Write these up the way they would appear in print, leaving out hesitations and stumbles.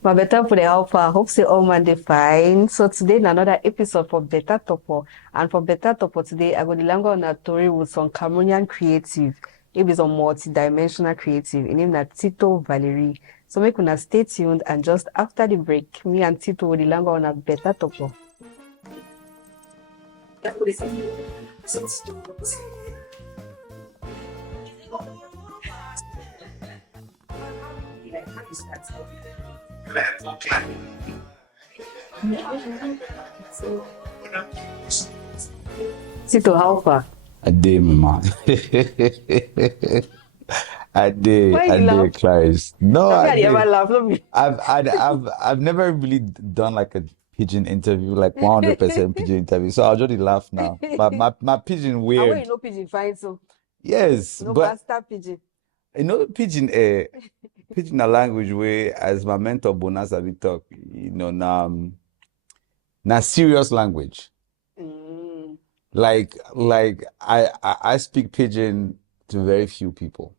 My better for the alpha. Hope say all man fine. So today in another episode for Beta Torpoh. And for Beta Torpoh today, I got the language on a story with some Cameroonian creative. It is a multi-dimensional creative. In name that Tito Valery. So make una stay tuned and just after the break, me and Tito will the language on a Beta Torpoh. Tito, how far? I did, man. I Why you did, laugh? Clarisse. No, I Nobody ever did. laugh, not me. I've never really done like a pigeon interview, like 100% pigeon interview. So I'll just laugh now. My pigeon And when weird. you know pigeon fine, so Yes, no but master pigeon. pigeon pigeon a language where as my mentor Bonasa we talk, na serious language. Mm. Like I speak pigeon to very few people.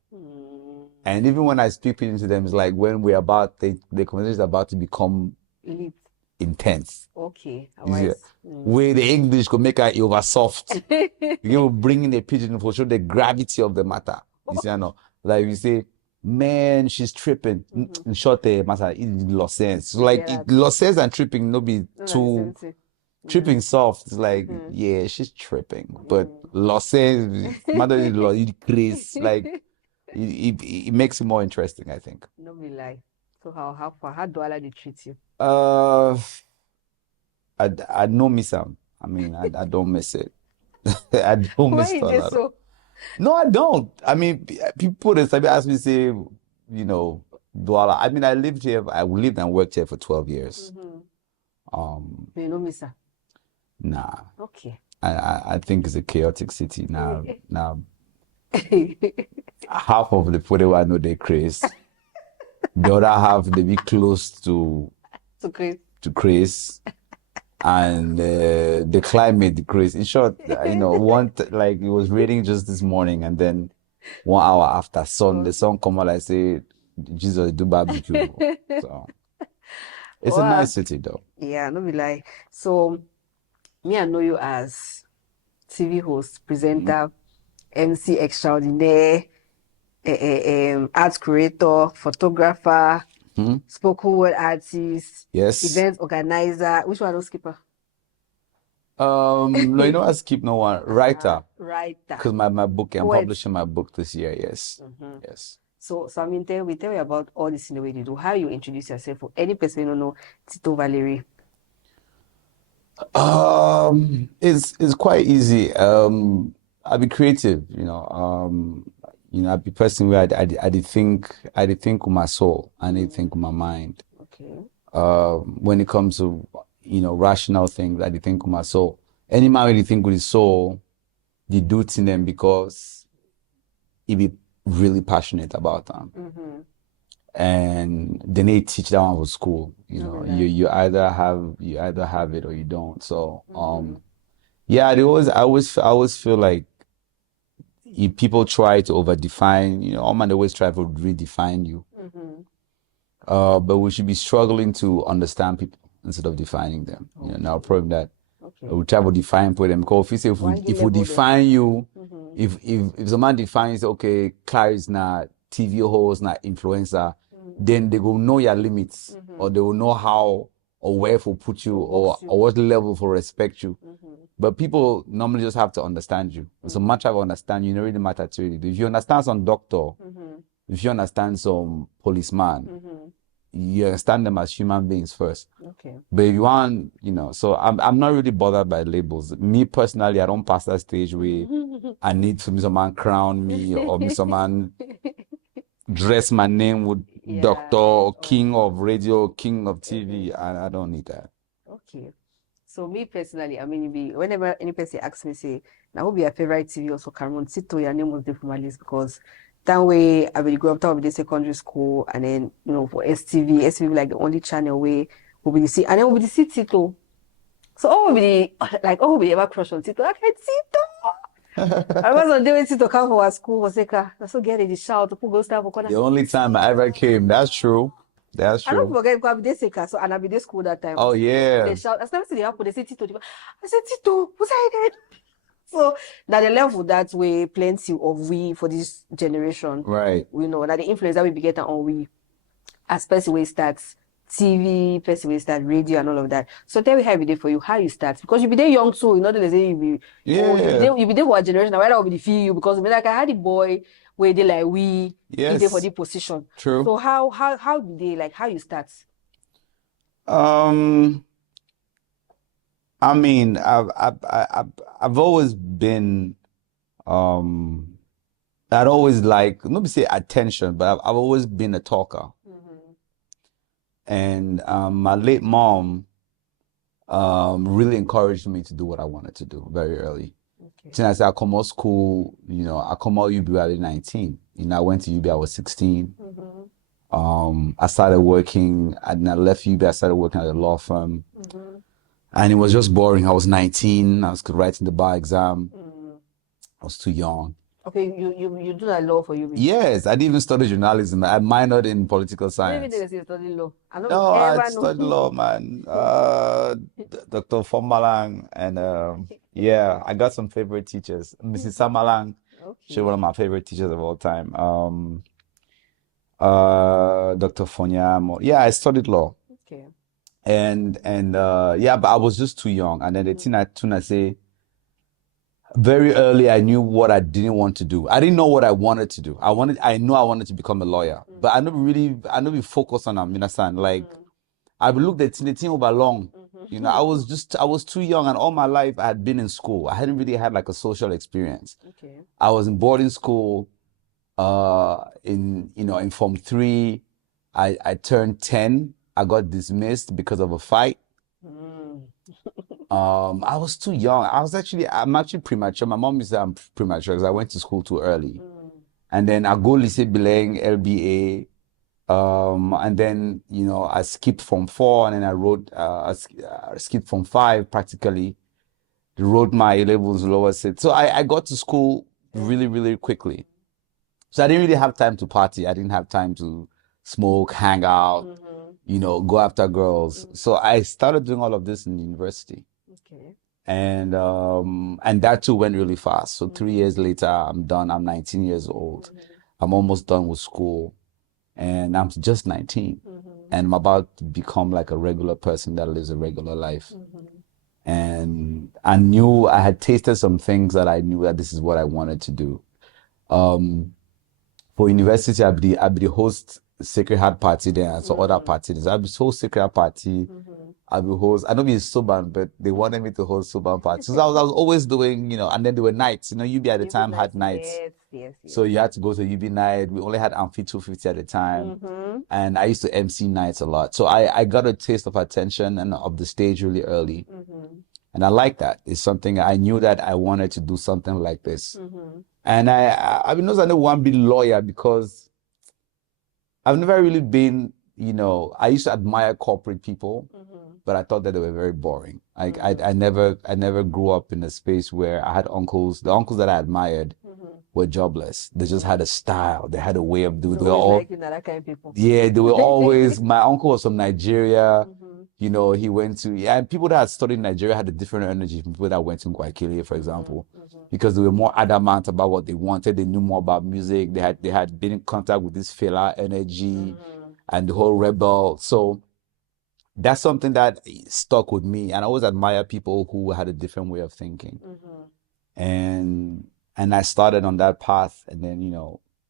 And even when I speak pidgin to them, it's like when we're the conversation is about to become Elite. intense. Okay. You see, Alright. where the English could make it over soft. You bring in a pigeon for show the gravity of the matter. You see, I know. Like you say, man, she's tripping. In short, matter it lost sense. So like Yeah. it lost sense and tripping, no be No, too that's it. tripping soft. It's like, yeah, she's tripping. But lost sense, matter is lost, it grace. Like it makes it more interesting, I think. No be lie. So how do I like to treat you? I don't miss them. I mean, I don't miss it. I don't Why miss is a it lot. so? No, I don't. I mean, people that ask me, say, Douala. I mean, I lived and worked here for 12 years. You know miss her. Nah. Okay. I think it's a chaotic city now. Now, half of the people I know they craze. The other half they be close to So great. craze. And the climate decreased. In short, like it was raining just this morning, and then 1 hour after the sun come out, I say, Jesus do barbecue. So it's a nice city though. Yeah, no be lie. So me, I know you as TV host, presenter, MC extraordinaire, art creator, photographer, spoken word artist, Yes. event organizer. Which one don't skipper? No, I skip no one. Writer. Writer. Because my book, I'm Poet. publishing my book this year, yes. Yes. So I mean, tell you about all this in the way you do. How you introduce yourself for any person who don't know Tito Valery? It's quite easy. I'll be creative, I'll be person where I think with my soul and I think with my mind. Okay. When it comes to rational things, I think with my soul. Any man really think with his soul, they do it in them because he be really passionate about them. And then they teach that one for school. You either have it or you don't. So yeah, I always feel like if people try to overdefine, all man always try to redefine you. But we should be struggling to understand people instead of defining them. Now problem that we try to define for them. Because if we define you, if someone defines, okay, Clarisse na TV host, na influencer, then they will know your limits, or they will know how or where to put you, or what level for respect you. But people normally just have to understand you. So much of understand you, don't really matter to you. If you understand some doctor, if you understand some policeman, you understand them as human beings first. Okay. But if you want, so I'm not really bothered by labels. Me personally, I don't pass that stage where I need to me someone crown me or me someone dress my name with doctor, king of radio, king of TV. I don't need that. Okay. So me personally, I mean, whenever any person asks me, say, now who be your favorite TV also Cameroon, Tito, your name was different from my list because that way I will grow up with the secondary school and then for STV like the only channel where we will see and then we will see Tito. So all will be all will be ever crush on Tito. Okay, Tito. I was on the way Tito come for our school was like, so get it, the shout, people go stand for corner. The only time I ever came, that's true. That's I don't true. forget because I be this sick, so and I be this school that time. Oh yeah. They shout. I never see the apple. They say Tito. I said Tito. What's that? So that the level that way plenty of we for this generation. Right. We know that the influence that we be getting on we, as person way starts TV, person way start radio and all of that. So tell me how it be there for you, how you start because you be there young too. You know they say you be Yeah. you be there for a generation. Why that will be feel you because like I had the boy where they like we there for Yes. the position. True. So how do they like how you start? I mean, I've always been I'd always like not to say attention, but I've always been a talker. And my late mom really encouraged me to do what I wanted to do very early. Okay. Since I said I come out school, I come out UB at 19. I went to UB, I was 16. I started working, and I left UB, I started working at a law firm. And it was just boring. I was 19, I was writing the bar exam. I was too young. Okay, you do that law for UB? Yes, I didn't even study journalism. I minored in political science. Maybe they study law. I don't No, I ever studied know. law, man. Dr. Fomalang, and yeah, I got some favorite teachers. Mrs. Samalang, she's one of my favorite teachers of all time. Dr. Fonyamo. Yeah, I studied law. Okay. And yeah, but I was just too young. And then the thing I say, very early, I knew what I didn't want to do. I didn't know what I wanted to do. I knew I wanted to become a lawyer, but I never focused on them. You understand? Like, I looked at the thing over long. I was too young, and all my life I had been in school. I hadn't really had like a social experience. Okay. I was in boarding school. In Form 3, I turned 10. I got dismissed because of a fight. I was too young. I'm actually premature. My mom used to say I'm premature because I went to school too early. And then I go lycée bilingue, LBA. And then, I skipped Form 4 and then I skipped Form 5 practically. Wrote my A-levels lower set. So I got to school really, really quickly. So I didn't really have time to party. I didn't have time to smoke, hang out, go after girls. So I started doing all of this in university. Okay. And that too went really fast. So 3 years later, I'm done. I'm 19 years old. I'm almost done with school. And I'm just 19. And I'm about to become like a regular person that lives a regular life. And I knew I had tasted some things that I knew that this is what I wanted to do. For university, I'd be the host Sacred Heart party there and some other parties. I'd be host Sacred Heart party. I'd be host. I know it's Suban, but they wanted me to host Suban parties. So I was always doing, and then there were nights. UB at the time had nights. Yes. So you had to go to UB night. We only had Amphi 250 at the time. And I used to MC nights a lot. So I got a taste of attention and of the stage really early. And I like that. It's something I knew that I wanted to do something like this. And I never want to be a lawyer because I've never really been, I used to admire corporate people, but I thought that they were very boring. I never grew up in a space where I had uncles. The uncles that I admired were jobless. They just had a style. They had a way of doing. So they were all like that kind of people. Yeah, they were always. My uncle was from Nigeria. He went to and people that had studied in Nigeria had a different energy from people that went to Guayaquil, for example, because they were more adamant about what they wanted. They knew more about music. They had been in contact with this fela energy and the whole rebel. So that's something that stuck with me, and I always admire people who had a different way of thinking. And I started on that path, and then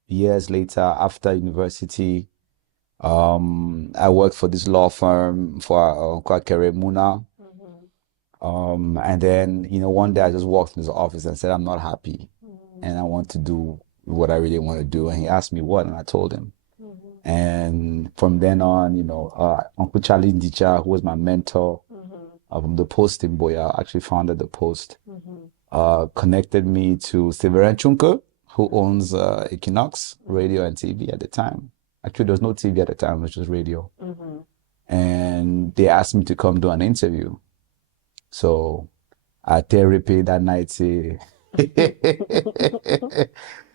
years later after university. I worked for this law firm for Cameroon. And then, one day I just walked in his office and said, I'm not happy and I want to do what I really want to do. And he asked me what, and I told him. And from then on, Uncle Charlie Ndicha, who was my mentor from the Post in Boya, actually founded the Post, connected me to Severin Chunke, who owns Equinox Radio and TV at the time. Actually, there was no TV at the time, it was just radio. And they asked me to come do an interview. So I therapy that night, say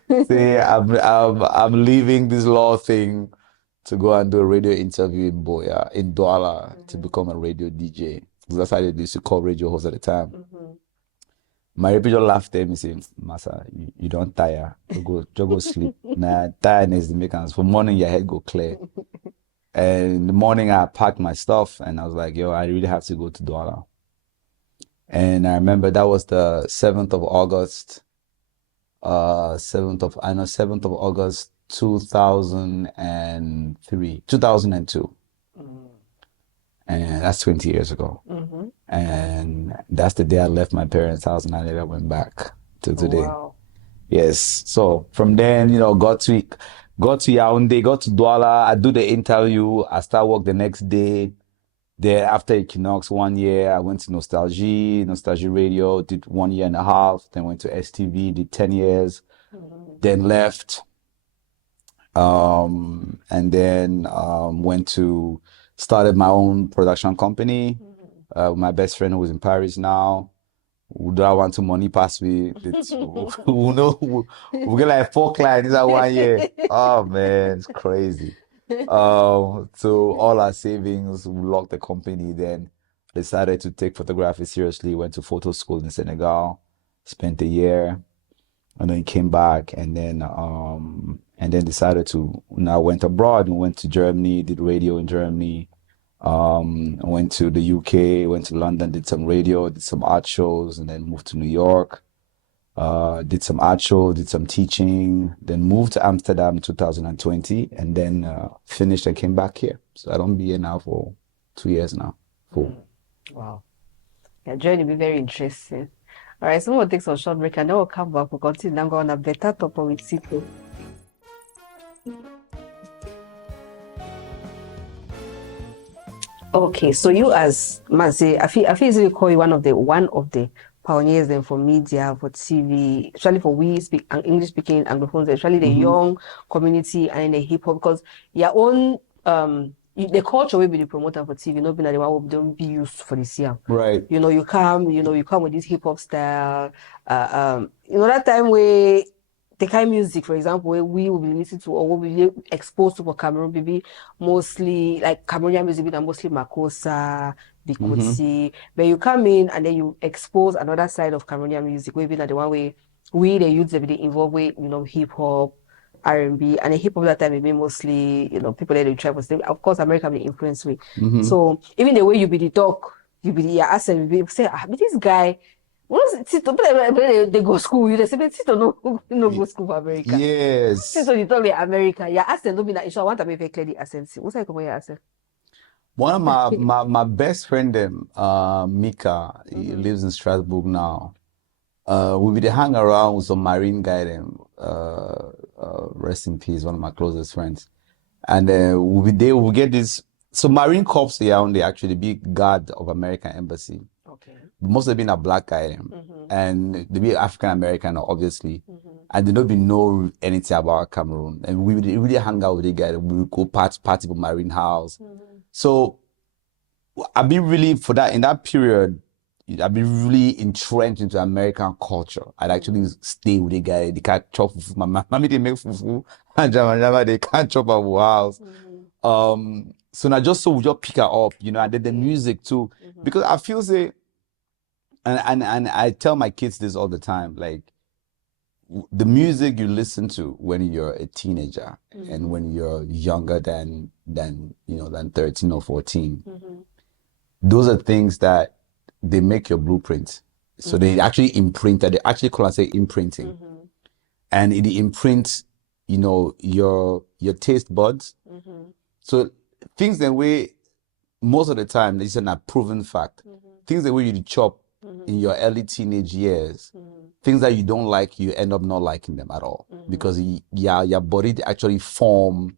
I'm leaving this law thing to go and do a radio interview in Boya, in Douala, to become a radio DJ. That's how they used to call radio hosts at the time. My repeater laughed at me saying, Massa, you don't tire. You go sleep. Nah, tiredness the makers. For morning, your head go clear. And in the morning, I packed my stuff and I was like, yo, I really have to go to Douala. And I remember that was the 7th of August, 7th of August, 2002. And that's 20 years ago. And that's the day I left my parents' house and I never went back till today. Wow. Yes. So from then, got to Yaoundé, got to Douala. I do the interview. I start work the next day. Then after Equinox 1 year, I went to Nostalgie Radio, did 1.5 years. Then went to STV, did 10 years. Then left. And then started my own production company. My best friend who is in Paris now. Who do I want to money pass me? We get like 4 clients in 1 year. Oh man, it's crazy. So all our savings, we locked the company, then decided to take photography seriously, went to photo school in Senegal, spent a year, and then came back and then decided to, I went abroad and went to Germany, did radio in Germany. Went to the UK, went to London, did some radio, did some art shows, and then moved to New York. Did some art shows, did some teaching, then moved to Amsterdam in 2020, and then finished and came back here. So I don't be here now for 2 years now. Cool. Wow. Your journey will be very interesting. All right, so we'll take some short break and then we'll come back. We'll continue and go on a Beta Torpoh with Tito. Okay, so you as Mazi, I feel easily call you one of the pioneers then for media, for TV, especially for we speak English speaking Anglophones, especially the young community and the hip hop, because your own the culture will be the promoter for TV, not being the one who don't be used for this year. Right. You come with this hip hop style. That time where the kind of music, for example, where we will be listening to or will be exposed to for Cameroon, maybe mostly like Cameroonian music, and mostly Makossa, Bikuti. But you come in and then you expose another side of Cameroonian music, where the one way we the youths be involved with, hip hop, R&B, and the hip hop that time maybe mostly, people that they try to of course America be influenced with. So even the way you be the talk, you be the accent, you be say, but this guy. Once Tito, they go school, they say, but Tito no go school for America. Yes. Tito, you talk like America. Your accent don't be that issue. I want to make very clear the accent. What's like about your accent? One of my best friend, Mika, he lives in Strasbourg now. We be hang around with some marine guy, rest in peace, one of my closest friends. And we get this. So Marine Corps here, they actually be guard of American embassy. Okay. Most of them being a black guy, and they be African American, obviously, and they don't be know anything about Cameroon. And we really hang out with the guy. We would go party for Marine House. So I've been really in that period. I've been really entrenched into American culture. I'd actually stay with the guy. They can't chop fufu. My mommy they make fufu, and they can't chop our house. So now just so we just pick her up, and then the music too, because I feel say. And I tell my kids this all the time, like the music you listen to when you're a teenager and when you're younger than 13 or 14, those are things that they make your blueprint. So they actually imprint that. They actually call it imprinting, and it imprints, your taste buds. So things that way, most of the time, this is an proven fact. Things that way you chop in your early teenage years, things that you don't like, you end up not liking them at all because your body actually form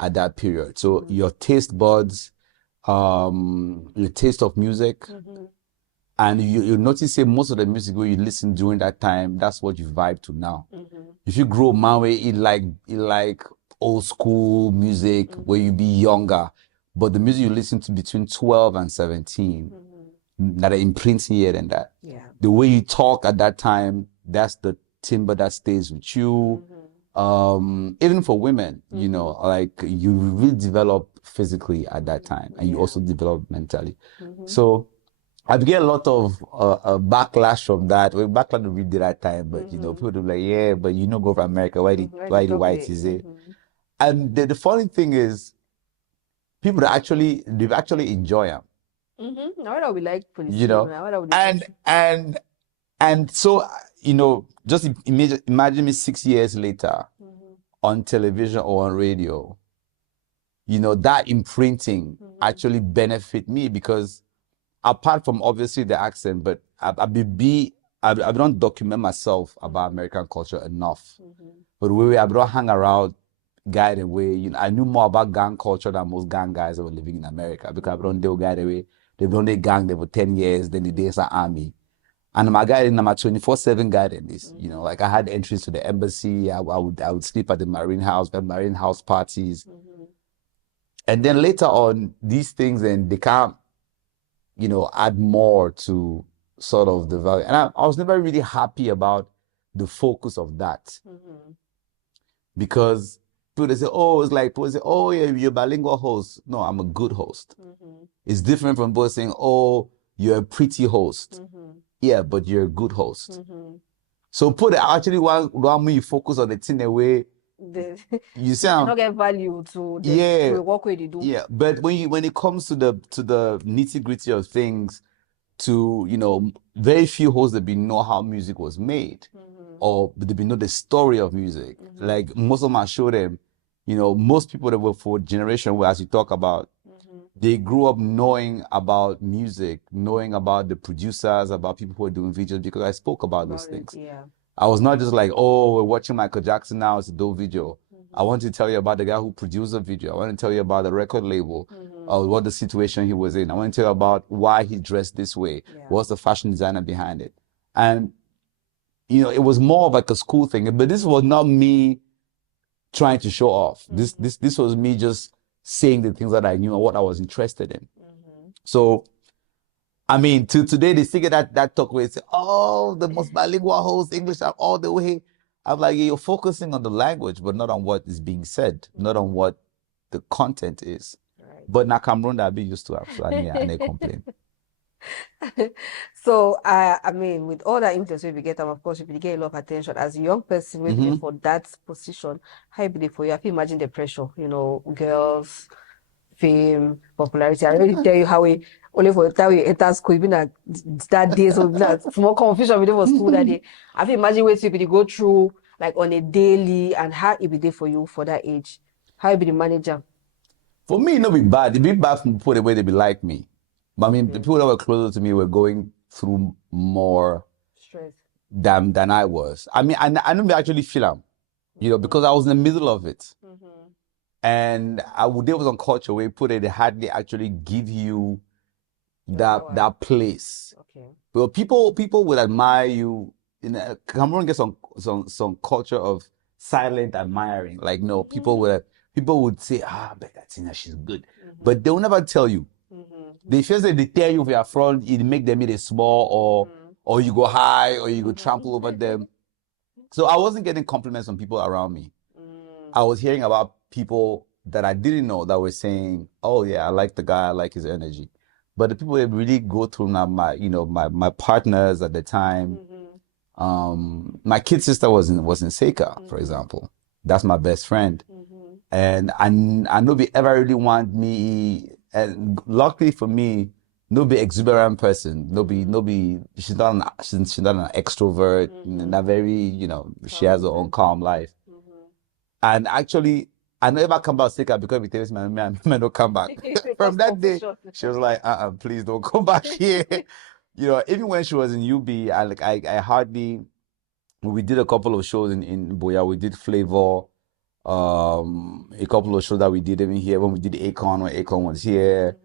at that period. So your taste buds, your taste of music, and you notice say most of the music where you listen during that time, that's what you vibe to now. If you grow my way, it like old school music where you be younger, but the music you listen to between 12 and 17. That are imprinting here and that. Yeah. The way you talk at that time, that's the timber that stays with you. even for women, you know, like you really develop physically at that time, and you also develop mentally. So I get a lot of backlash from that. Well, backlash we did that time, but you know, people do like, yeah, but you know, go for America. Why the whites is it? And the funny thing is, people they've actually enjoy them. Now we like police, You know, and so, you know, just imagine me 6 years later on television or on radio. You know, that imprinting actually benefit me because apart from obviously the accent, but I don't document myself about American culture enough. But I don't hang around guy the way, you know, I knew more about gang culture than most gang guys that were living in America because I don't do guy the way they've done their gang there for 10 years, then the days are army. And my guy in my 24/7 guy in this, you know, like I had entries to the embassy. I would sleep at the Marine House, at Marine House parties. And then later on, these things, and they can't, you know, add more to sort of the value. And I was never really happy about the focus of that. Because people say, oh, it's like, people say, oh, yeah, you're a bilingual host. No, I'm a good host. It's different from both saying, oh, you're a pretty host. Yeah, but you're a good host. So actually want me focus on the thing away. You sound not get value to the work where they do. Yeah, but when it comes to the nitty-gritty of things, to, you know, very few hosts that know how music was made, or they know the story of music. Like most of them, I show them, you know, most people that were for generation where, as you talk about, they grew up knowing about music, knowing about the producers, about people who are doing videos, because I spoke about those things. Yeah. I was not just like, oh, we're watching Michael Jackson now, it's a dope video. I want to tell you about the guy who produced the video. I want to tell you about the record label, what the situation he was in. I want to tell you about why he dressed this way. What's the fashion designer behind it? And, you know, it was more of like a school thing. But this was not me trying to show off. This was me just saying the things that I knew and what I was interested in. So, I mean, to today, they still get that talk where they say, oh, the most bilingual host, English all the way. I'm like, you're focusing on the language, but not on what is being said, not on what the content is. But now Cameroon, I'll be used to it, so I complain. So, I mean, with all that interest we get, of course, we get a lot of attention. As a young person waiting for that position, how be for you? I can imagine the pressure, you know, girls, fame, popularity. I already tell you how we only for the time we enter school, even at that day, so that's more confusion within for school that day. I can imagine what you go through like on a daily, and how it be there for you for that age. How you be the manager? For me, it not be bad. It be bad from people the way they be like me. But I mean, the people that were closer to me were going through more stress than I was. I mean, I don't actually feel them, you know, because I was in the middle of it. And there was on culture where they hardly actually give you that place. Okay. Well, people would admire you. Cameroon gets some culture of silent admiring. Like, no, people would say, Beta Tina, she's good. But they will never tell you. They first they tell you if you're front, it make them either small or you go high or you go trample over them. So I wasn't getting compliments from people around me. I was hearing about people that I didn't know that were saying, oh yeah, I like the guy, I like his energy. But the people that really go through now, my partners at the time, my kid sister was in Seika, for example. That's my best friend. And I nobody ever really want me, and luckily for me, nobody exuberant person. Nobody she's not an extrovert, not very, you know, she has her own calm life. And actually, I never come back sick because we tell my man don't come back. From that day, she was like, please don't come back here. You know, even when she was in UB, I hardly, we did a couple of shows in Boya, we did Flavor, a couple of shows that we did even here when we did Akon, when Akon was here.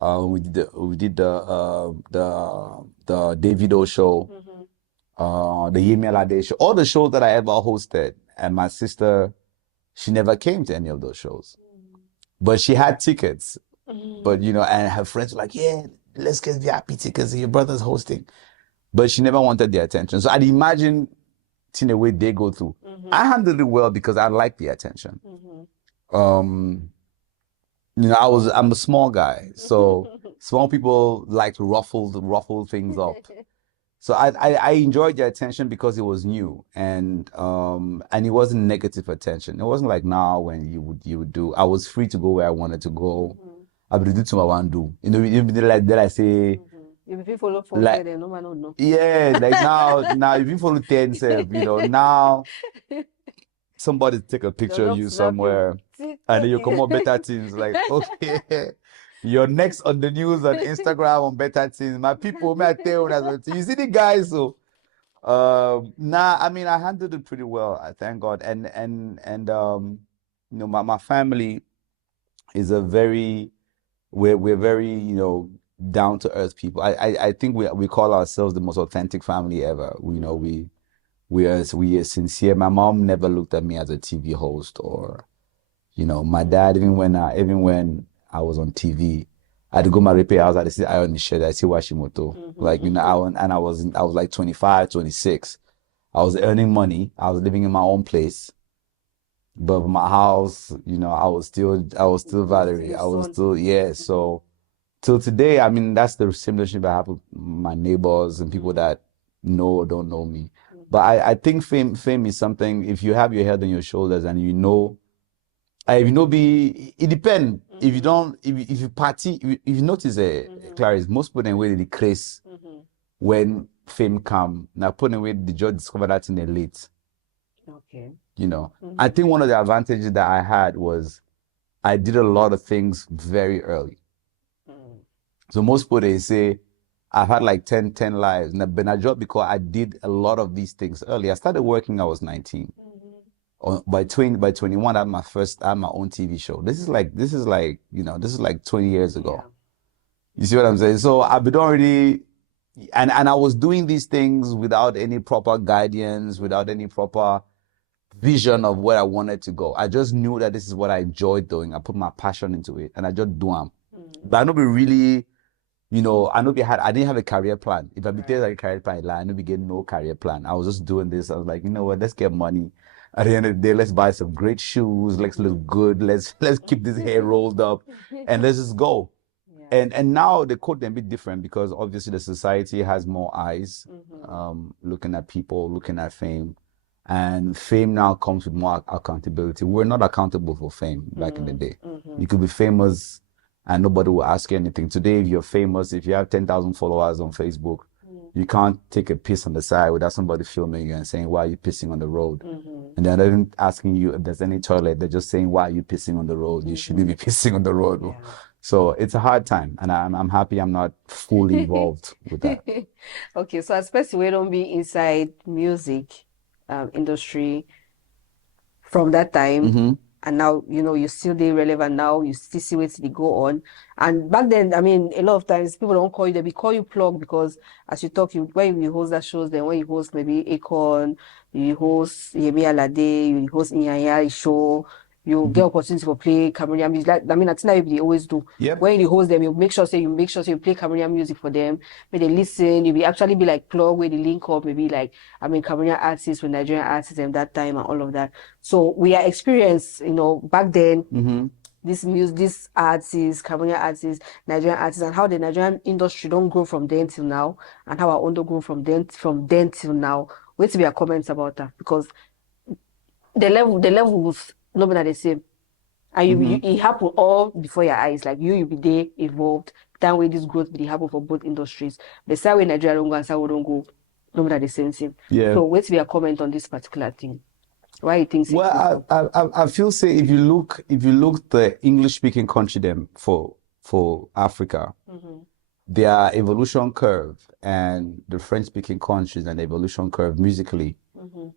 We did the Davido show, the Yemi Alade show, all the shows that I ever hosted. And my sister, she never came to any of those shows, but she had tickets. But you know, and her friends were like, yeah, let's get VIP tickets. Your brother's hosting, but she never wanted the attention. So I'd imagine, in a way, they go through. I handled it well because I liked the attention. You know, I'm a small guy, so small people like to ruffle things up. So I enjoyed the attention because it was new and it wasn't negative attention. It wasn't like now when you would do. I was free to go where I wanted to go. I would do to my one do. You know, like that I say. If you follow for Like, no man don't know. yeah, like now if you follow Tinz, you know, now somebody take a picture of you somewhere and then you come on Beta Tinz, like, okay, you're next on the news on Instagram on Beta Tinz. My people, may I tell you, you see the guys, so I mean I handled it pretty well, I thank God. And you know, my family is a very we're very, you know, down to earth people. I think we call ourselves the most authentic family ever. You know, we are sincere. My mom never looked at me as a TV host or, you know, my dad, even when I was on TV, I had to go my repair house, I had to see iron the shed, I see Washimoto. Like, you know, I was like 25, 26. I was earning money. I was living in my own place. But my house, you know, I was still Valery. I was still, yeah. So till today, I mean, that's the relationship I have with my neighbors and people that know or don't know me. But I think fame is something, if you have your head on your shoulders and you know, it depends. If you don't, if you party, if you notice, Clarisse, most people then wait the craze when fame come. Now put away the judge discover that in the late. Okay. You know, I think one of the advantages that I had was I did a lot of things very early. So most people, they say, I've had like 10 lives. But I dropped because I did a lot of these things early. I started working, I was 19. By 21, I had my own TV show. This is like, you know, this is like 20 years ago. Yeah. You see what I'm saying? So I've been already, and I was doing these things without any proper guidance, without any proper vision of where I wanted to go. I just knew that this is what I enjoyed doing. I put my passion into it and I just do them. But I know be really, you know, I didn't have a career plan. If I be there like a career plan, I know be getting no career plan. I was just doing this. I was like, you know what, let's get money. At the end of the day, let's buy some great shoes. Let's look good. Let's keep this hair rolled up and let's just go. Yeah. And now the code can be different because obviously the society has more eyes looking at people, looking at fame. And fame now comes with more accountability. We're not accountable for fame back in the day. You could be famous and nobody will ask you anything. Today, if you're famous, if you have 10,000 followers on Facebook, you can't take a piss on the side without somebody filming you and saying, why are you pissing on the road? And they're not even asking you if there's any toilet. They're just saying, why are you pissing on the road? You shouldn't be pissing on the road. Yeah. So it's a hard time. And I'm happy I'm not fully involved with that. Okay, so especially we don't be inside music industry from that time and now, you know, you're still there relevant now, you still see where they go on. And back then, I mean, a lot of times people don't call you, they call you plug because as you talk, when you host that shows, then when you host maybe Akon, you host Yemi Alade, you host Inyanya show, you get opportunity to play Cameroonian music. Like, I mean, that's not what they always do. Yep. When you host them, you make sure you play Cameroonian music for them. When they listen, you actually be like plug where they link up, maybe like, I mean, Cameroonian artists with Nigerian artists and that time and all of that. So we are experienced, you know, back then, this music, these artists, Cameroonian artists, Nigerian artists, and how the Nigerian industry don't grow from then till now, and how our own don't grow from then till now. Wait till we have comments about that because the levels nobody the same, and it happen all before your eyes. Like you be there evolved. That way, this growth will happen for both industries. The same way Nigeria don't go and South don't go, nobody the same thing. Yeah. So wait till we have comment on this particular thing. Why you think? Well, I feel say if you look the English speaking country them for Africa, their evolution curve and the French speaking countries and the evolution curve musically,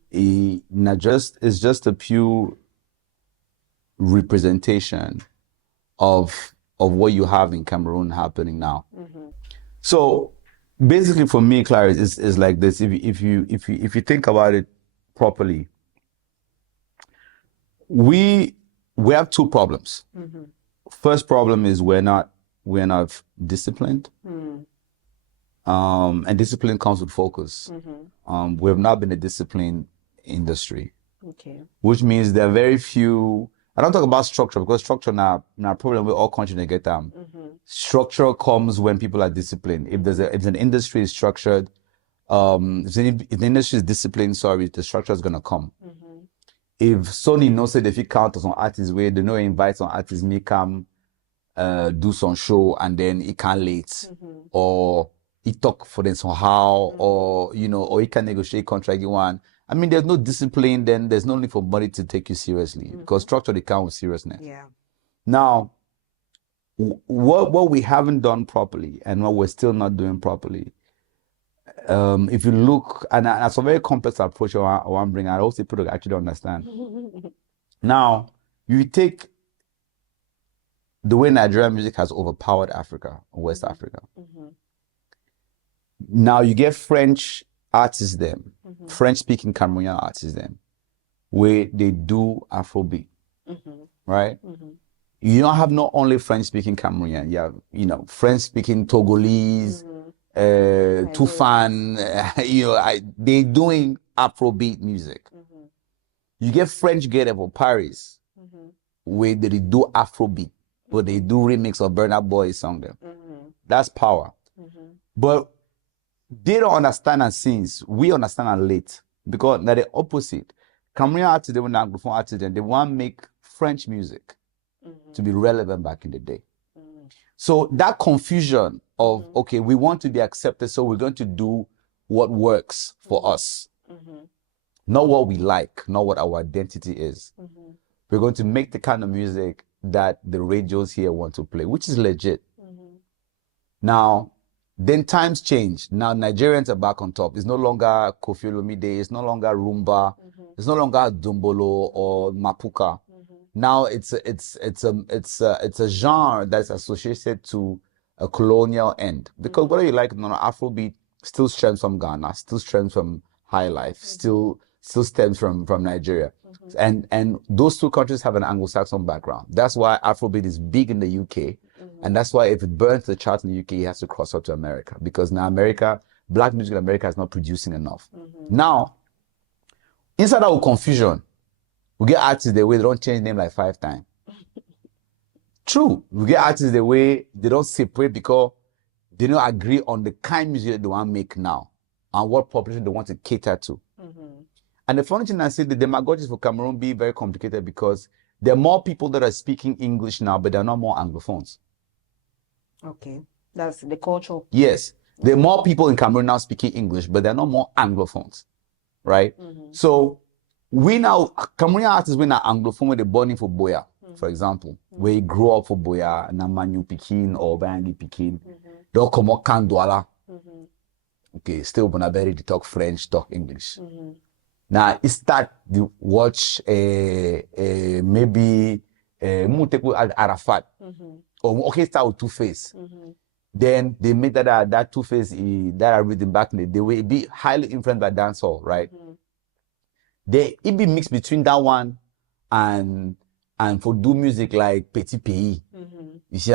is just a pure representation of what you have in Cameroon happening now. So basically for me, Clarisse, is like this. If you think about it properly, we have two problems. First problem is we're not disciplined. And discipline comes with focus. We have not been a disciplined industry. Okay. Which means there are very few. I don't talk about structure because structure now problem with all countries they get structure comes when people are disciplined. If an industry is structured, if the industry is disciplined, the structure is gonna come. If Sony knows that if you count on artists where they know invite some artists may come do some show and then he can't late or he talk for them somehow or or he can negotiate contract you want. I mean, there's no discipline, then there's no need for money to take you seriously because structure they count with seriousness. Yeah. Now, what we haven't done properly and what we're still not doing properly, if you look, and that's a very complex approach I want to bring, I hope people actually understand. Now, you take the way Nigerian music has overpowered Africa, West Africa. Now you get French artists them, French-speaking Cameroonian artists them, where they do Afrobeat, right? You don't have not only French-speaking Cameroonian, you have, French-speaking Togolese, Tufan, they doing Afrobeat music. You get French Get for Paris, where they do Afrobeat, but they do remix of Burna Boy song them. That's power. But they don't understand and since we understand and late because they're the opposite. Cameroonian artists, they want Anglophone artists, and they want to make French music to be relevant back in the day. So that confusion of, okay, we want to be accepted, so we're going to do what works for us. Not what we like, not what our identity is. We're going to make the kind of music that the radios here want to play, which is legit. Now, then times change. Now Nigerians are back on top. It's no longer Kofi Olomide. It's no longer Rumba. It's no longer Dumbolo or Mapuka. Now it's a genre that's associated to a colonial end. Because whether you like Afrobeat still stems from Ghana, still stems from High Life, still stems from Nigeria. And those two countries have an Anglo-Saxon background. That's why Afrobeat is big in the UK. And that's why if it burns the chart in the UK, it has to cross up to America. Because now black music in America is not producing enough. Now, inside our confusion, we get artists the way they don't change name like 5 times. True. We get artists the way they don't separate because they don't agree on the kind of music that they want to make now and what population they want to cater to. And the funny thing I say, the demagogy for Cameroon be very complicated because there are more people that are speaking English now, but there are not more Anglophones. Okay. That's the culture. Yes. There are more people in Cameroon now speaking English, but there are not more Anglophones. Right? So Cameroonian artists when are Anglophone, when they're born in for Boya, for example, where you grow up for Boya, Namanyu Pikin or Bangi Pikin, they'll come out Kandwala. Okay, still Bonaberi, they talk French, talk English. Now, it start to watch maybe Arafat or okay, start with Two-Face. Then they made that Two-Face that are written back in the day will be highly influenced by dancehall, right? It be mixed between that one and for do music like Petit Pays, you see,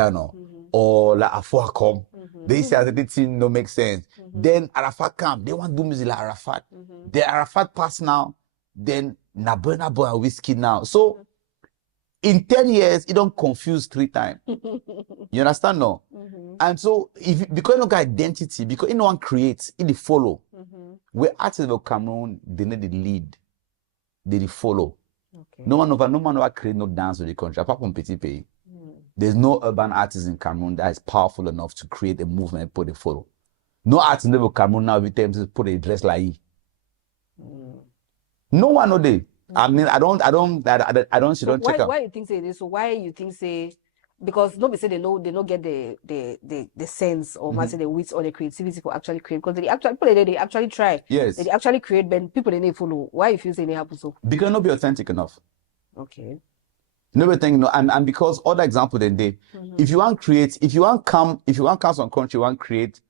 or like Afuakom. They say that thing no make sense. Then Arafat come, they want to do music like Arafat. The Arafat pass now, then Burna Boy and Whiskey now. So in 10 years, it don't confuse 3 times. You understand no? And so because you don't got identity, because no one creates, it follow. Where artists of Cameroon, they need the lead. They follow. Okay. No one over create no dance in the country apart from Petit Pays. There's no urban artist in Cameroon that is powerful enough to create a movement and put a follow. No artist in Cameroon now with them to put a dress like he. No one know they. I mean, I don't so check out. Why you think say this? So why you think say? Because nobody say they don't get the sense or say the wits or the creativity for actually create, because they actually try. Yes. They actually create, but people they need follow. Why you feel say they happen so? Because not be authentic enough. Okay. Nobody think and because other example than they, if you want come some country, you want create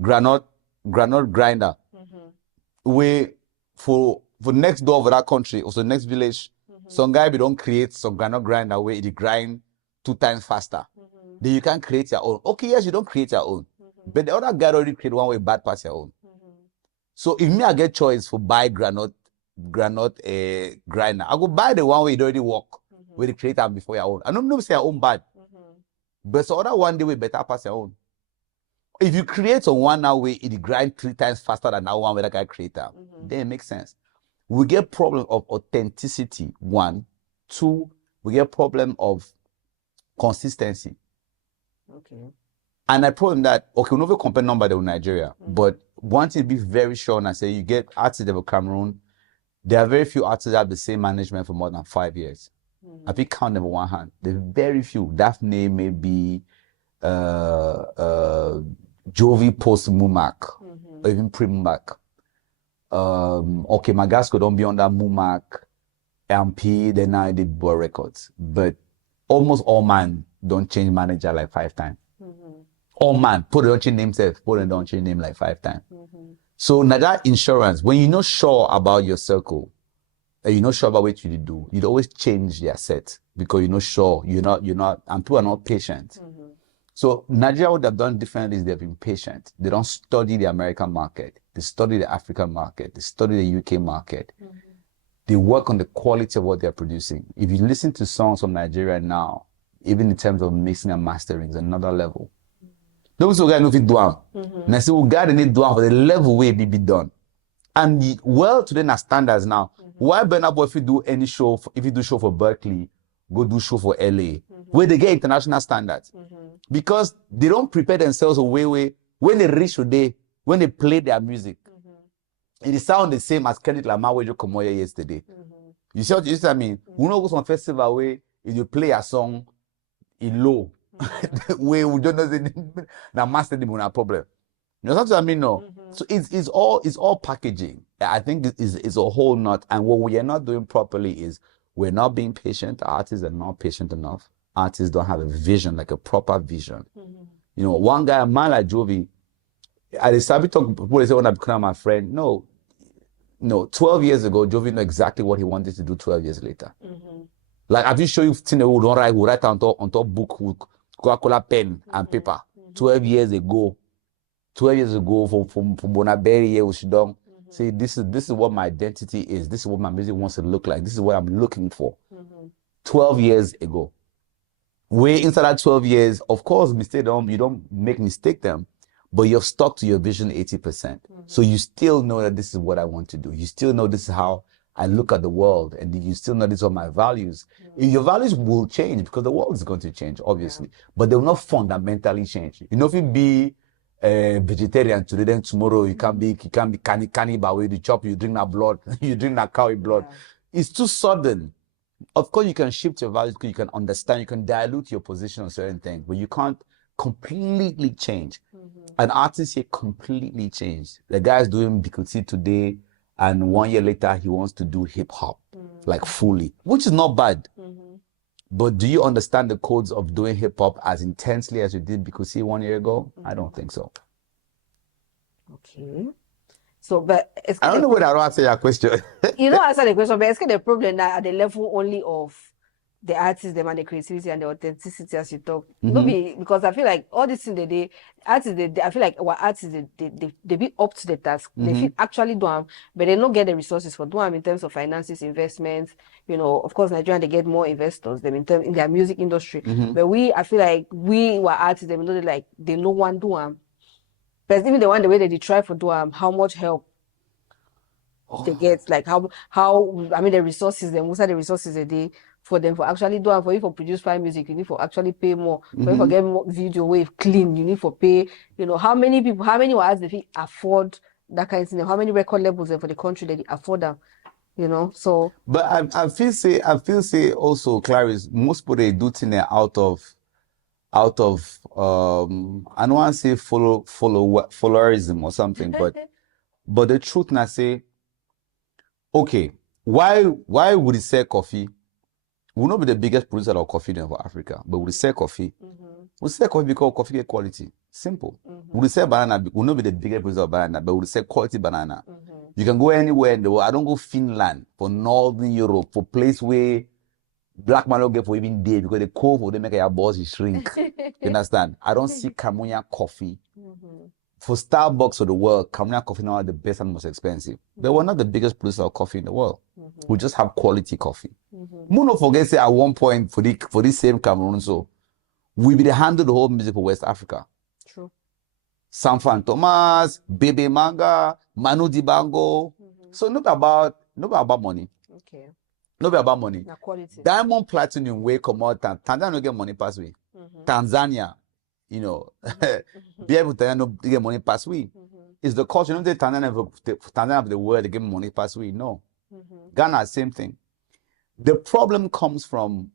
granite grinder, where for next door of that country or the next village, some guy we don't create some granite grinder where it grind 2 times faster. Then you can create your own. Okay, yes, you don't create your own. But the other guy already create one way bad past your own. So if me I get choice for buy granite granite grinder. I go buy the one where it already work, where the create am before your own. I don't know say your own bad, but so other one day we better pass your own. If you create on one now way, it grind 3 times faster than that one where that guy creator, then it makes sense. We get problem of authenticity, 1. 2, we get problem of consistency. Okay. And I problem that, okay, we never compare number with Nigeria, but one thing to be very sure, and I say you get artists of Cameroon, there are very few artists that have the same management for more than 5 years. I think count them with one hand. There's very few. That name may be Jovi post Mumak, or even pre Mumak. Okay, Magasco don't be under Mumak, MP, then now they bought records. But almost all man don't change manager like 5 times. All man, put don't change name self, put and don't change name like 5 times. So now that insurance, when you're not sure about your circle, and you're not sure about what you do, you'd always change the asset because you're not sure, you're not, and people are not patient. So Nigeria would have done differently is they've been patient. They don't study the American market. They study the African market. They study the UK market. They work on the quality of what they're producing. If you listen to songs from Nigeria now, even in terms of mixing and mastering, it's another level. Those guys know if it do am. And I say, we got to need do am for the level way be done. And today na standards now. Why Burna Boy if you do any show, if you do show for Berkeley, go do show for LA, where they get international standards. Because they don't prepare themselves way when they reach today, when they play their music. It sounds the same as Kendrick Lamar where you come here yesterday. You see what I mean? We know go some festival where if you play a song in low, where we don't know the master them a problem. You know what I mean? No. So it's all packaging. I think it's a whole nut. And what we are not doing properly is we're not being patient. Artists are not patient enough. Artists don't have a vision, like a proper vision. You know, one guy, a man like Jovi, I decided to talk, people say when I become my friend. No, 12 years ago, Jovi knew exactly what he wanted to do 12 years later. Like, have you shown you seen who write on top book with Coca-Cola pen and paper 12 years ago? 12 years ago from Bonaberry here with Shidong. Say this is what my identity is. This is what my music wants to look like. This is what I'm looking for. 12 years ago. Way inside that 12 years, of course, you don't make mistake them, but you've stuck to your vision 80%. So you still know that this is what I want to do. You still know this is how I look at the world, and you still know these are my values. Your values will change because the world is going to change, obviously, but they will not fundamentally change. You know, if you be vegetarian today, then tomorrow you can't be cannibal where you chop, you drink that blood, you drink that cow blood. It's too sudden. Of course, you can shift your values because you can understand, you can dilute your position on certain things, but you can't completely change. An artist here completely changed. The guy's doing Bikuti today, and 1 year later, he wants to do hip hop, like fully, which is not bad. But do you understand the codes of doing hip hop as intensely as you did Bikuti 1 year ago? I don't think so. Okay. So, but I don't know whether I don't answer your question. You don't answer the question, but it's the problem that at the level only of the artists, them and the creativity and the authenticity as you talk. Because I feel like all this in the day, artists, I feel like our artists, they be up to the task. They feel actually do them, but they don't get the resources for doing them in terms of finances, investments. You know, of course, Nigeria, they get more investors them in their music industry. But I feel like we were artists, they know they no one do them. But even the one the way that they try for do them, how much help they get, like how I mean the resources, most of the resources a day for them for actually do and for you for produce fine music, you need for actually pay more. For you for get more video wave clean, you need for pay. You know, how many artists they afford that kind of thing? How many record labels for the country that they afford them? You know, so. But I feel say also, Clarisse, most people they do things out of I don't want to say followerism or something, but the truth now say, okay, why would it sell coffee? We'll not be the biggest producer of coffee in Africa, but we'll sell coffee. We'll sell coffee because coffee get quality. Simple. We'll sell banana. We'll not be the biggest producer of banana, but we'll sell quality banana. You can go anywhere in the world. I don't go Finland, for Northern Europe, for place where black man don't get for even day because the cold for them make your boss shrink. You understand? I don't see Cameroonian coffee for Starbucks of the world, Cameroonian coffee now are the best and most expensive. They were not the biggest producer of coffee in the world. We just have quality coffee. Don't forget, say at one point for this same Cameroon, so we be the handle the whole music for West Africa. True. Sanfran Thomas, Bebe Manga, Manu Dibango. So not about money. Okay. Not about money. Na quality. Diamond Platinum way come out. Tanzania no get money pass we. Tanzania, you know, be able to no get money pass we. It's the culture. You know, Tanzania of the world they get money pass we. No. Ghana, same thing. The problem comes from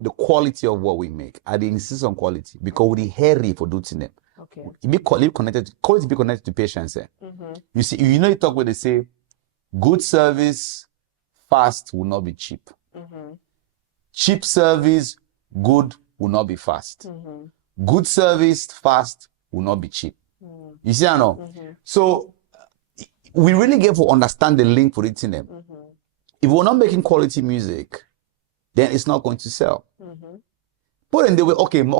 the quality of what we make. I insist on quality because we hurry for doing it. Okay. Quality be connected to patience. You see, you know, you talk where they say, good service, fast will not be cheap. Cheap service, good will not be fast. Good service, fast will not be cheap. You see, I know. So we really get to understand the link for it in them. If we're not making quality music, then it's not going to sell. Put in the way, okay, me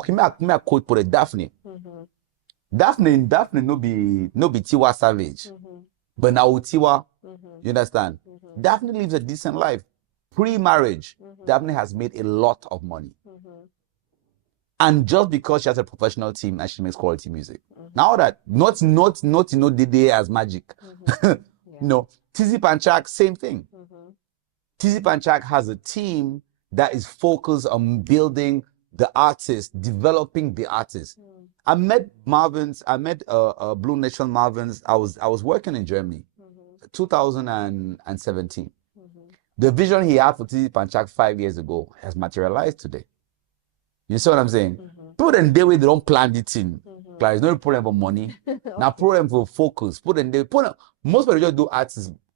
a quote for a Daphne. Daphne no be Tiwa Savage. But now Tiwa, you understand? Daphne lives a decent life. Pre-marriage, Daphne has made a lot of money. And just because she has a professional team and she makes quality music. Now that, not the day as magic. No, Tizzy Panchak, same thing. Tizzy Panchak has a team that is focused on building the artists, developing the artists. I met Blue Nation Marvins. I was working in Germany, 2017. The vision he had for Tizzy Panchak 5 years ago has materialized today. You see what I'm saying? Put in the way they don't plan the thing. Like, it's not a problem for money. Now problem for focus. Most people just do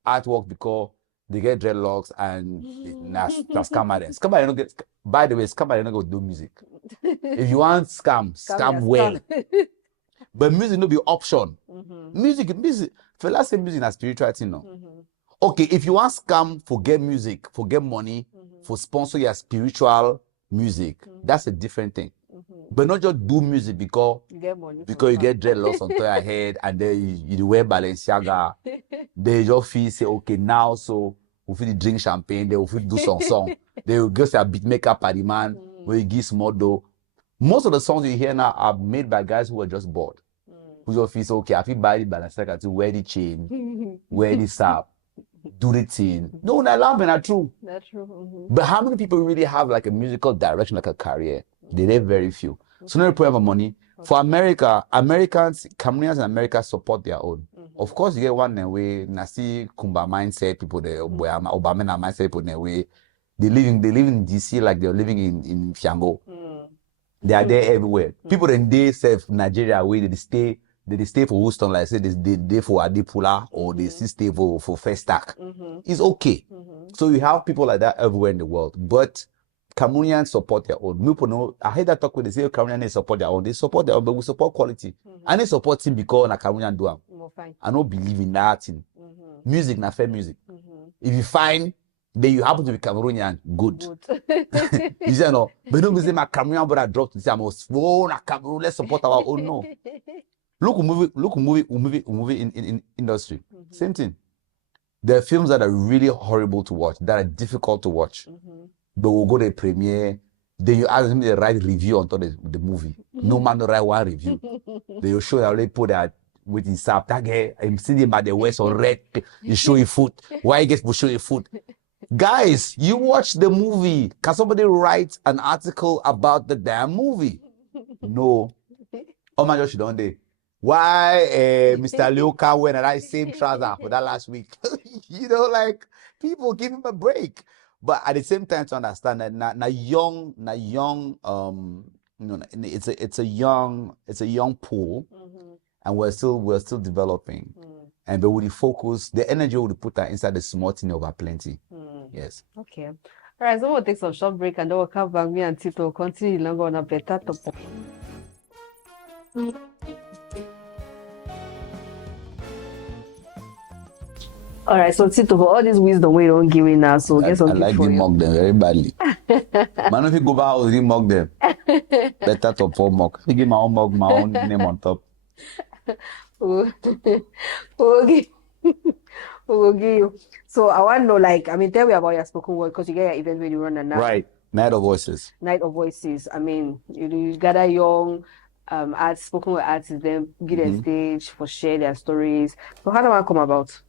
artwork because they get dreadlocks and that's scammer them. Scammer don't get. By the way, scammer don't go do music. If you want scam well. But music no be option. Music. Fella say music is spiritual thing, no. Okay, if you want scam, forget music, forget money, for sponsor your spiritual music, that's a different thing. But not just do music because you get money, because you get dreadlocks on top your head and then you wear Balenciaga. They just feel say, okay, now so we feel drink champagne, they will feel do some song. They will just a beat makeup party man where you give small dough. Most of the songs you hear now are made by guys who are just bored. Who just feel so, okay, I feel buy the Balenciaga to wear the chain, wear the sap, do the thing. No, they're laughing, are true. That's true. But how many people really have like a musical direction, like a career? They're very few. So no problem for money. For America, Cameroonians in America support their own. Of course, you get one way, Nasi Kumba mindset, people there, Obama mindset, people there way. They live in DC like they're living in Fiango. They are there everywhere. People in they serve Nigeria way, they stay for Houston, like say they for Adipula or they stay for First Stack. It's okay. So you have people like that everywhere in the world. But Cameroonians support their own. People know, I heard that talk when they say Cameroonians support their own. They support their own, but we support quality. And they support him because na Cameroonian do am. I don't believe in that thing. Music na fair music. If you find then you happen to be Cameroonian, good. You say no, but don't say my Cameroonian brother dropped to say I must na Cameroon, let's support our own. No. Look movie in industry. Same thing. There are films that are really horrible to watch, that are difficult to watch. But we'll go to the premiere, then you ask them to write review on top of the movie. No man to write one review. They will show that they put that with his sap. That guy, I'm seeing him at the waist or red, you show your foot. Why you get to show your foot? Guys, you watch the movie. Can somebody write an article about the damn movie? No. Oh my gosh, don't they? Why Mr. Leo can't wear that same trouser for that last week? You know, like, people give him a break. But at the same time, to understand that na young, you know, it's a young pool, and we're still developing. And but with the focus, the energy we put that inside the small thing over plenty. Yes. Okay. All right. So we'll take some short break and then we'll come back. Me and Tito will continue longer on a Beta Torpoh. All right, so Tito, for all this wisdom we don't give now, so get something I like for to you. mock them very badly. Man, if you go back, you mock them. Beta Torpoh mock. You give my own mock, my own name on top. We'll, we'll give, we'll give you. So I want to know, like, I mean, tell me about your spoken word because you get your event when you run a night. Right. Night of Voices. Night of Voices. I mean, you gather young arts, spoken word artists, then give them stage for share their stories. So how do I come about?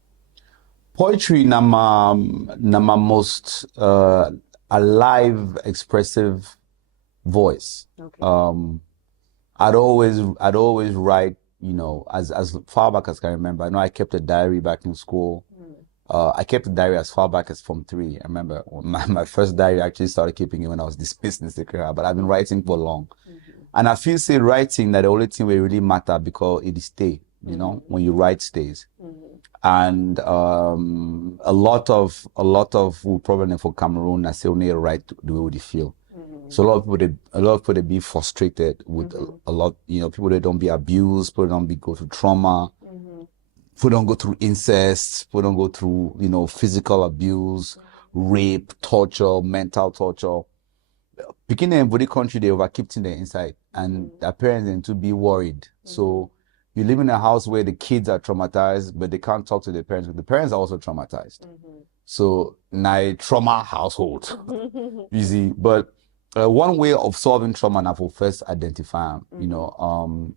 Poetry na my most alive, expressive voice. Okay. I'd always write, as far back as I can remember. I know I kept a diary back in school. I kept a diary as far back as Form 3. I remember my first diary I actually started keeping it when I was dismissed in Secretary, but I've been writing for long. And I feel say writing that the only thing will really matter because it is stay, when you write stays. And a lot of problem for Cameroon, I say only write the way they feel. So a lot of people they be frustrated with a lot, people that don't be abused, people don't go through trauma, people don't go through incest, people don't go through, physical abuse, rape, torture, mental torture. Picking them for the country, they overkeeping their inside, and their parents then to be worried. So you live in a house where the kids are traumatized, but they can't talk to their parents, but the parents are also traumatized. So now trauma household, easy. But one way of solving trauma now for first identify, the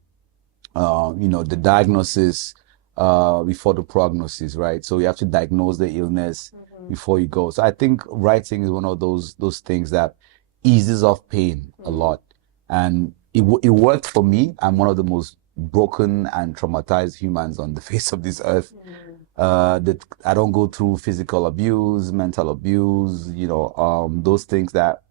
diagnosis before the prognosis, right? So you have to diagnose the illness before you go. So I think writing is one of those things that eases off pain a lot, and it worked for me. I'm one of the most broken and traumatized humans on the face of this earth. That I don't go through physical abuse, mental abuse, those things that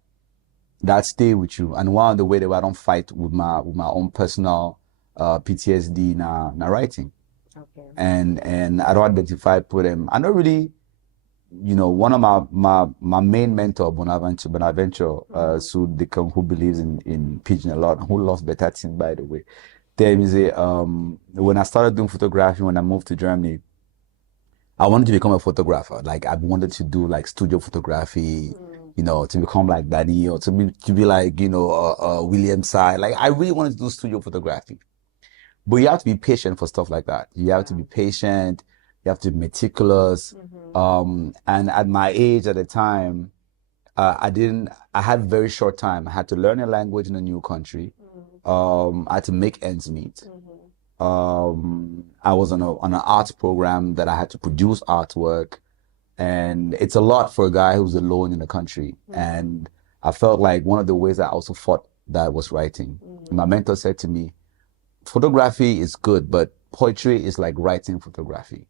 stay with you. And one of the way that I don't fight with my own personal PTSD na writing. Okay. And I don't identify with them. I don't really, one of my main mentor, Bonaventure, who believes in pidgin a lot, who loves Beta Tinz, by the way. There is when I started doing photography, when I moved to Germany, I wanted to become a photographer. Like I wanted to do like studio photography, to become like Danny, or to be like, William Sy. Like I really wanted to do studio photography. But you have to be patient for stuff like that. You have to be patient. You have to be meticulous. And at my age at the time, I had very short time. I had to learn a language in a new country. I had to make ends meet. I was on an art program that I had to produce artwork, and it's a lot for a guy who's alone in the country. And I felt like one of the ways I also fought that was writing. My mentor said to me, photography is good, but poetry is like writing photography,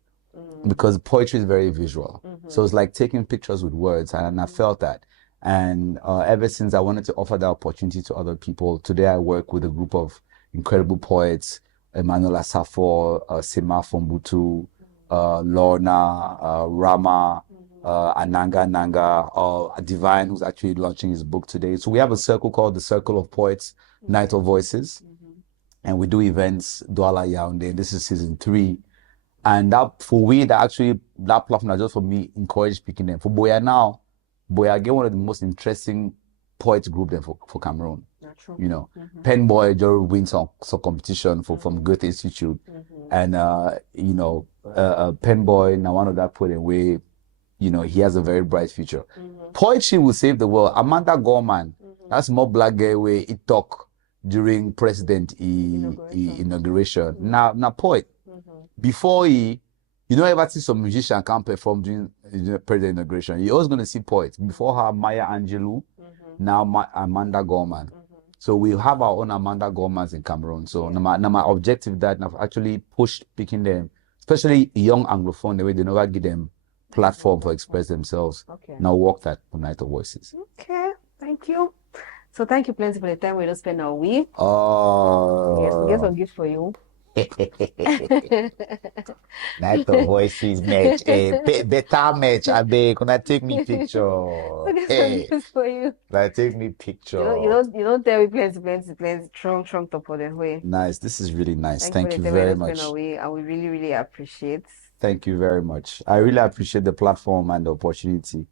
because poetry is very visual. So it's like taking pictures with words, and I felt that. And ever since, I wanted to offer that opportunity to other people. Today I work with a group of incredible poets: Emmanuel Asafo, Sema Fombutu, Lorna, Rama, Ananga Nanga, Divine, who's actually launching his book today. So we have a circle called the Circle of Poets, Night of Voices. And we do events, Douala Yaoundé. This is season 3. And that platform is just for me, encourage speaking them. For Boya now, Boya get one of the most interesting poets group then for Cameroon. True. Pen Boy just wins some competition from Goethe Institute. And Pen Boy now one of that put away, he has a very bright future. Poetry will save the world. Amanda Gorman, that's more black guy way it talk during president inauguration. Now poet. Before you ever see some musician can perform during president inauguration. You're always gonna see poets. Before her, Maya Angelou, now Amanda Gorman. So we have our own Amanda Gormans in Cameroon. So now my objective that I've actually pushed picking them, especially young Anglophone, the way they never give them platform for express themselves. Now work that on Night of Voices. Okay, thank you. So thank you plenty for the time we don't spend our week. Oh. Yes, we get some gift for you. Night of Voices match. Better match. I beg, can I take me picture? Hey, for you. Like take me picture. You don't tell me plenty trunk top for the way. Nice. This is really nice. Thank you very much. And we really, really appreciate. Thank you very much. I really appreciate the platform and the opportunity.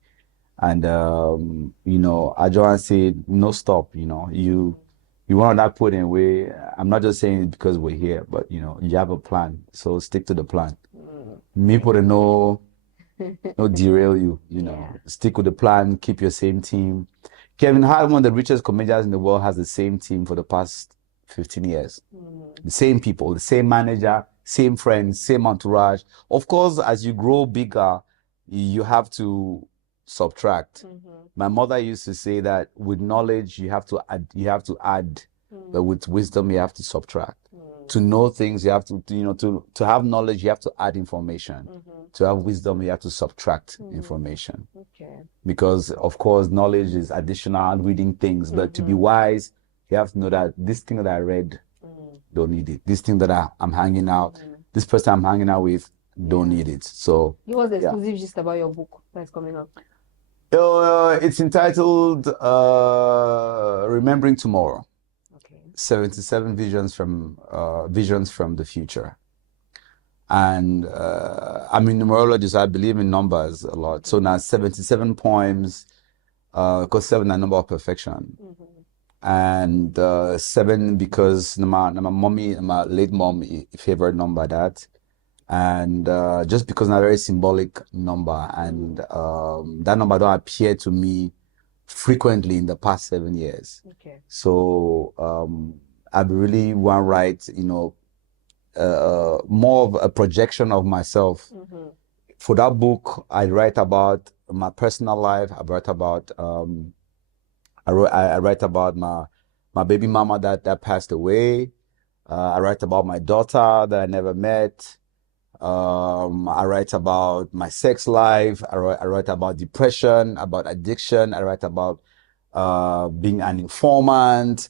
And I just want to say no stop, you you want that put in way. I'm not just saying it because we're here, but you know, you have a plan. So stick to the plan. Me put a no derail you, you know. Stick with the plan, keep your same team. Kevin Hart, one of the richest comedians in the world, has the same team for the past 15 years. The same people, the same manager, same friends, same entourage. Of course, as you grow bigger, you have to subtract. My mother used to say that with knowledge you have to add, but with wisdom you have to subtract. To know things, you have to to have knowledge, you have to add information. To have wisdom, you have to subtract information. Because of course knowledge is additional reading things, but to be wise, you have to know that this thing that I read, don't need it. This thing that I'm hanging out, this person I'm hanging out with, don't need it. So it was exclusive just about your book that's coming up. It's entitled Remembering Tomorrow. 77 visions from the future. And I'm a numerologist, so I believe in numbers a lot. So now 77 poems, because 7 is a number of perfection. And 7 because my late mom favored number that. And just because it's a very symbolic number, and that number don't appear to me frequently in the past 7 years. So I really want to write, more of a projection of myself. For that book, I write about my personal life. I write about I write about my baby mama that passed away. I write about my daughter that I never met. I write about my sex life. I write about depression, about addiction. I write about being an informant.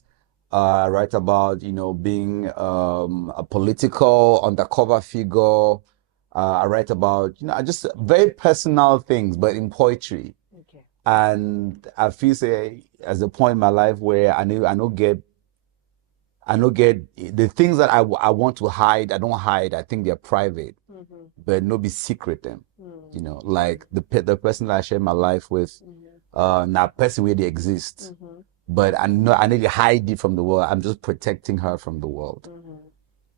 I write about, being a political undercover figure. I write about, just very personal things, but in poetry. And I feel as a point in my life where I don't get the things that I want to hide. I don't hide. I think they're private, but no be secret them. Like the person that I share my life with, not person where they exist, but I need to hide it from the world. I'm just protecting her from the world.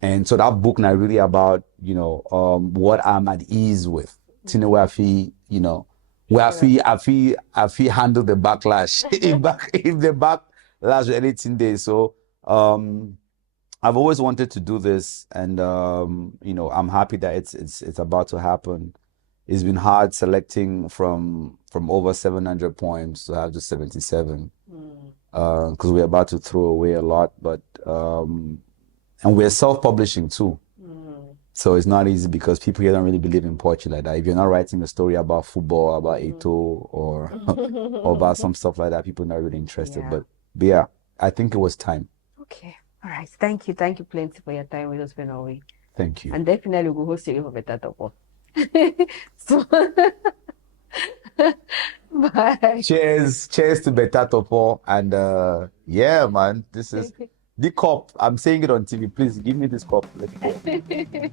And so that book now really about what I'm at ease with. Where I feel where I feel handle the backlash if the backlash or anything there. So I've always wanted to do this, and I'm happy that it's about to happen. It's been hard selecting from over 700 poems to have just 77, because we're about to throw away a lot, but and we're self-publishing too. So it's not easy because people here don't really believe in poetry like that. If you're not writing a story about football, about Eto, or about some stuff like that, people are not really interested. But yeah, I think it was time. Okay. All right. Thank you. Thank you plenty for your time with us, Benowi. Thank you. And definitely we'll host you for Beta Torpoh. So, bye. Cheers to Beta Torpoh. And yeah, man, this is the cup. I'm saying it on TV. Please give me this cup. Let me go.